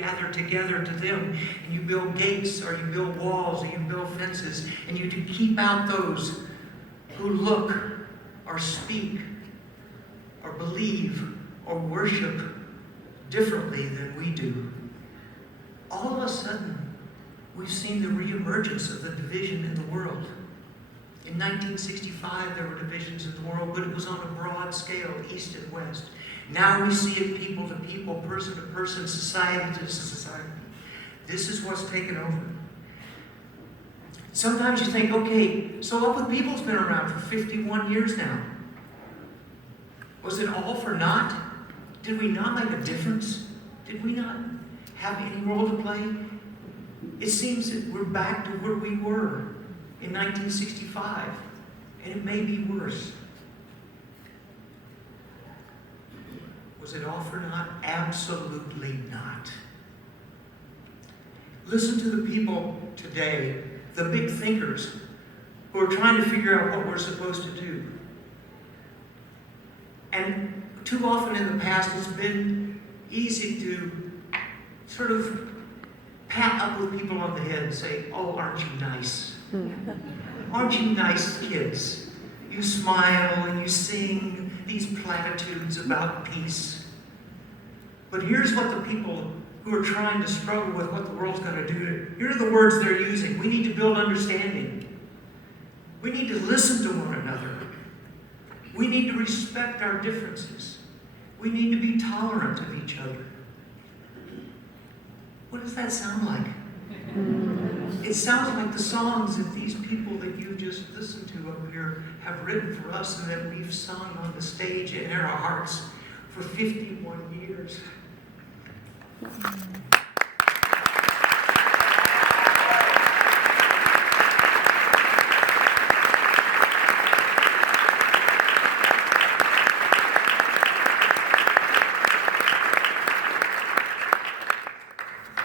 gather together to them, and you build gates, or you build walls, or you build fences, and you do keep out those who look or speak or believe or worship differently than we do. All of a sudden, we've seen the reemergence of the division in the world. In 1965, there were divisions in the world, but it was on a broad scale, east and west. Now we see it people to people, person to person, society to society. This is what's taken over. Sometimes you think, okay, so Up With People's been around for 51 years now. Was it all for naught? Did we not make a difference? Did we not have any role to play? It seems that we're back to where we were in 1965, and it may be worse. Was it all for naught? Absolutely not. Listen to the people today, the big thinkers, who are trying to figure out what we're supposed to do. And too often in the past, it's been easy to sort of pat Up With People on the head and say, oh, aren't you nice? Aren't you nice kids? You smile and you sing these platitudes about peace. But here's what the people who are trying to struggle with what the world's going to do, here are the words they're using. We need to build understanding. We need to listen to one another. We need to respect our differences. We need to be tolerant of each other. What does that sound like? It sounds like the songs that these people that you just listened to up here have written for us and that we've sung on the stage and in our hearts for 51 years.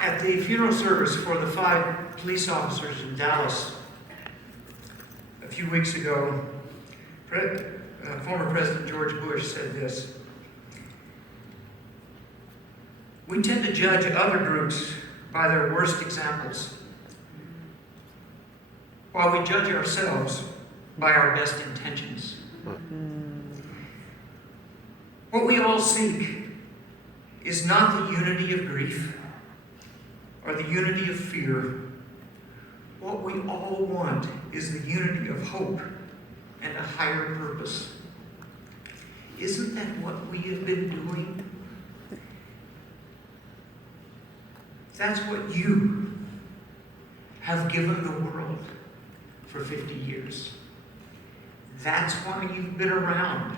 At the funeral service for the 5 police officers in Dallas a few weeks ago, former President George Bush said this: "We tend to judge other groups by their worst examples, while we judge ourselves by our best intentions. What we all seek is not the unity of grief or the unity of fear. What we all want is the unity of hope and a higher purpose." Isn't that what we have been doing? That's what you have given the world for 50 years. That's why you've been around.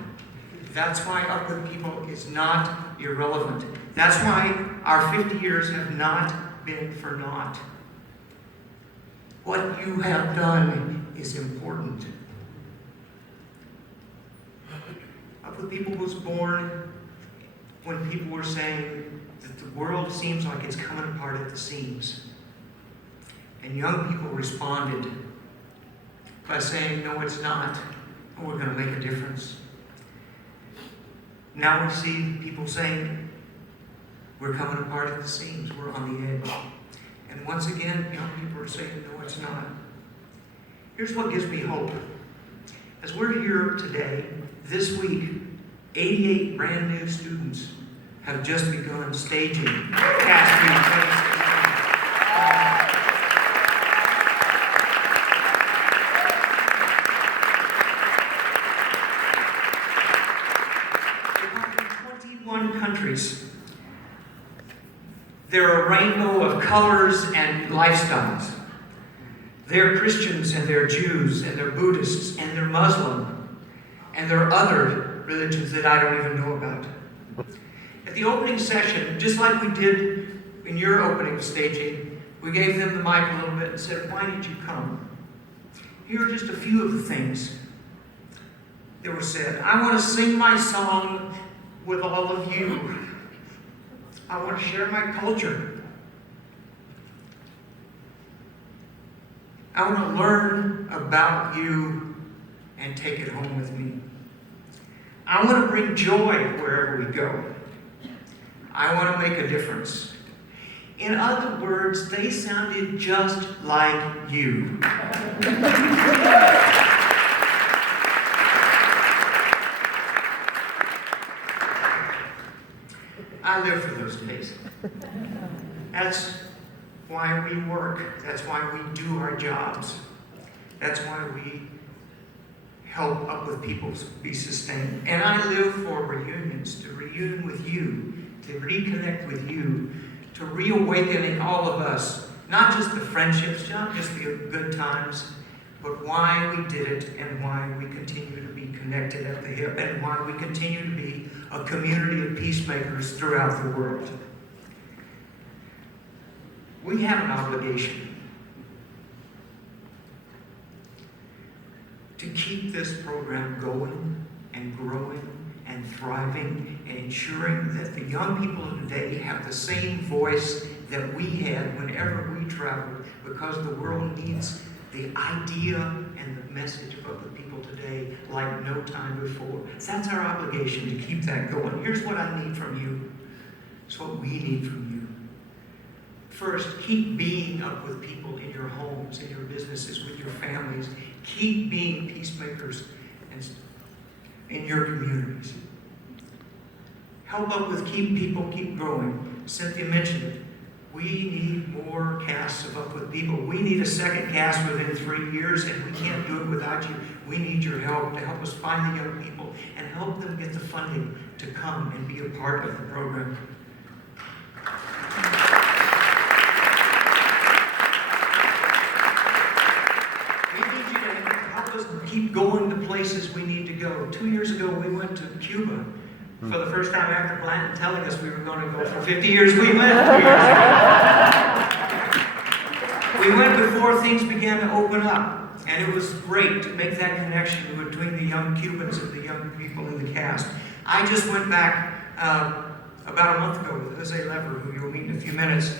That's why Up With People is not irrelevant. That's why our 50 years have not been for naught. What you have done is important. Up With People was born when people were saying that the world seems like it's coming apart at the seams. And young people responded by saying, no, it's not, and we're going to make a difference. Now we see people saying, we're coming apart at the seams, we're on the edge. And once again, young people are saying, no, it's not. Here's what gives me hope. As we're here today, this week, 88 brand new students have just begun staging Cass Street 21 countries. They're a rainbow of colors and lifestyles. They're Christians and they're Jews and they're Buddhists and they're Muslim and there are other religions that I don't even know about. At the opening session, just like we did in your opening staging, we gave them the mic a little bit and said, why did you come? Here are just a few of the things that were said. I want to sing my song with all of you. I want to share my culture. I want to learn about you and take it home with me. I want to bring joy wherever we go. I want to make a difference. In other words, they sounded just like you. I live for those days. That's why we work. That's why we do our jobs. That's why we help up with people to be sustained. And I live for reunions, to reunion with you, to reconnect with you, to reawakening all of us. Not just the friendships, not just the good times, but why we did it and why we continue to be connected at the hip and why we continue to be a community of peacemakers throughout the world. We have an obligation to keep this program going and growing and thriving and ensuring that the young people of today have the same voice that we had whenever we traveled, because the world needs the idea and the message of the people today like no time before. That's our obligation, to keep that going. Here's what I need from you. It's what we need from you. First, keep being up with people in your homes, in your businesses, with your families. Keep being peacemakers in your communities. Help up with keep people keep growing. Cynthia mentioned it. We need more casts of Up With People. We need a second cast within 3 years, and we can't do it without you. We need your help to help us find the young people and help them get the funding to come and be a part of the program. We need you to help us keep going to places we need to go. 2 years ago, we went to Cuba. For the first time after Blanton telling us we were going to go for 50 years, we went 2 years ago. We went before things began to open up, and it was great to make that connection between the young Cubans and the young people in the cast. I just went back about a month ago with Jose Lever, who you'll meet in a few minutes.